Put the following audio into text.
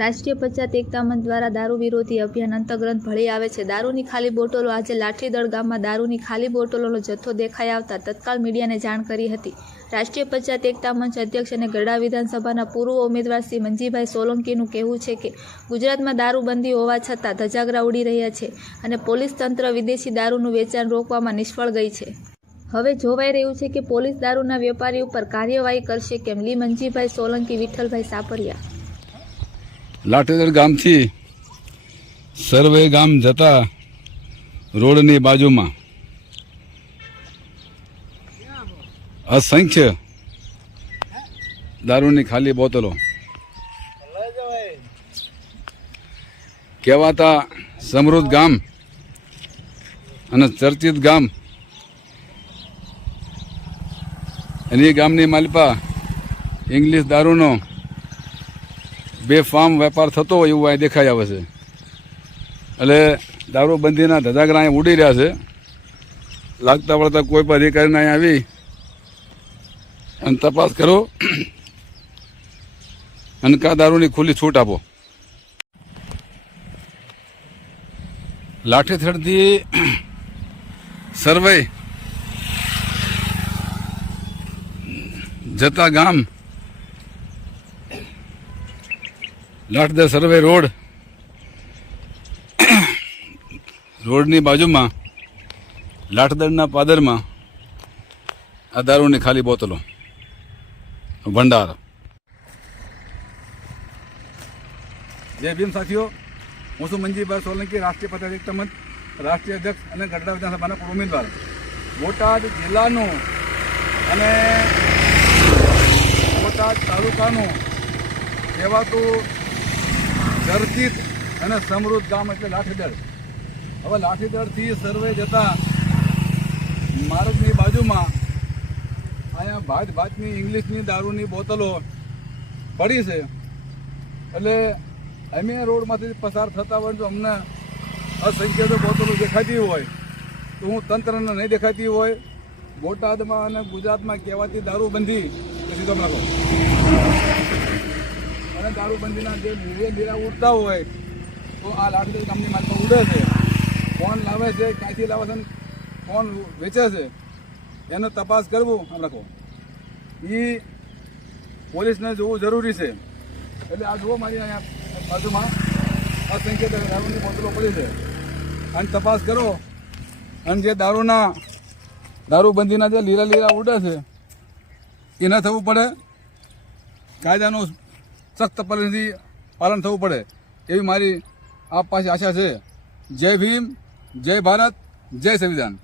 રાષ્ટ્રીય પંચાયત એકતા મંચ દ્વારા દારૂ વિરોધી અભિયાન અંતર્ગત ભળી આવે છે. દારૂની ખાલી બોટલો. આજે લાઠીદળ ગામમાં દારૂની ખાલી બોટલોનો જથ્થો દેખાઈ આવતા તત્કાલ મીડિયાને જાણ કરી હતી. રાષ્ટ્રીય પંચાયત એકતા મંચ અધ્યક્ષ અને ગઢડા વિધાનસભાના પૂર્વ ઉમેદવાર શ્રી મંજીભાઈ સોલંકીનું કહેવું છે કે ગુજરાતમાં દારૂબંધી હોવા છતાં ધજાગરા ઉડી રહ્યા છે અને પોલીસ તંત્ર વિદેશી દારૂનું વેચાણ રોકવામાં નિષ્ફળ ગઈ છે. હવે જોવાઈ રહ્યું છે કે પોલીસ દારૂના વેપારી ઉપર કાર્યવાહી કરશે કેમ. લી મંજીભાઈ સોલંકી, વિઠ્ઠલભાઈ સાપરિયા. લાઠીદળ ગામથી સર્વે ગામ જતા રોડની બાજુમાં અસંખ્ય દારૂની ખાલી બોટલો કહેવાતા સમૃદ્ધ ગામ અને ચર્ચિત ગામ અને એ ગામની માલિપા ઇંગ્લિશ દારૂનો બેફામ વેપાર થતો હોય એવું અહીં દેખાઈ આવે છે. એટલે દારૂબંધીના ધજાગરા અહીં ઉડી રહ્યા છે. લાગતા વળતા કોઈ પણ અધિકારીને અહીં આવી અને તપાસ કરો અને કા દારૂની ખુલ્લી છૂટ આપો. લાઠીથડથી સર્વે જતા ગામ લાઠીદળ સર્વે રોડની બાજુમાં લાઠીદળના પાદરમાં આ દારૂની ખાલી બોટલો ભંડાર. જય ભીમ સાથીઓ, હું છું મંજીભાઈ સોલંકી, રાષ્ટ્રીય પંચાયત એકતા મંચ રાષ્ટ્રીય અધ્યક્ષ અને ગઢડા વિધાનસભાના પૂર્વ ઉમેદવાર. બોટાદ જિલ્લાનું અને બોટાદ તાલુકાનું કહેવાતું ચર્ચિત અને સમૃદ્ધ ગામ એટલે લાઠીદળ. હવે લાઠીદળથી સર્વે જતા માર્ગની બાજુમાં અહીંયા ભાતની ઇંગ્લિશની દારૂની બોટલો પડી છે. એટલે અમે રોડમાંથી પસાર થતા હોય તો અમને અસંખ્ય બોટલો દેખાતી હોય તો હું તંત્રને નહીં દેખાતી હોય. બોટાદમાં અને ગુજરાતમાં કહેવાતી દારૂબંધી પછી તમે લખો અને દારૂબંધીના જે લીરા ઉડતા હોય તો આ લાઠીદળ ગામની માલમાં ઉડે છે. કોણ લાવે છે, ક્યાંથી લાવે છે, કોણ વેચે છે એનો તપાસ કરવું આમ લખો. એ પોલીસને જોવું જરૂરી છે. એટલે આ જુઓ મારી અહીંયા બાજુમાં અસંખ્ય દારૂની બોટલો પડી છે અને તપાસ કરો અને જે દારૂબંધીના જે લીરા ઉડે છે એ ન થવું પડે. કાયદાનું સખ્ત પાલન થવું પડે એવી મારી આપ પાસે આશા છે. જય ભીમ, જય ભારત, જય સંવિધાન.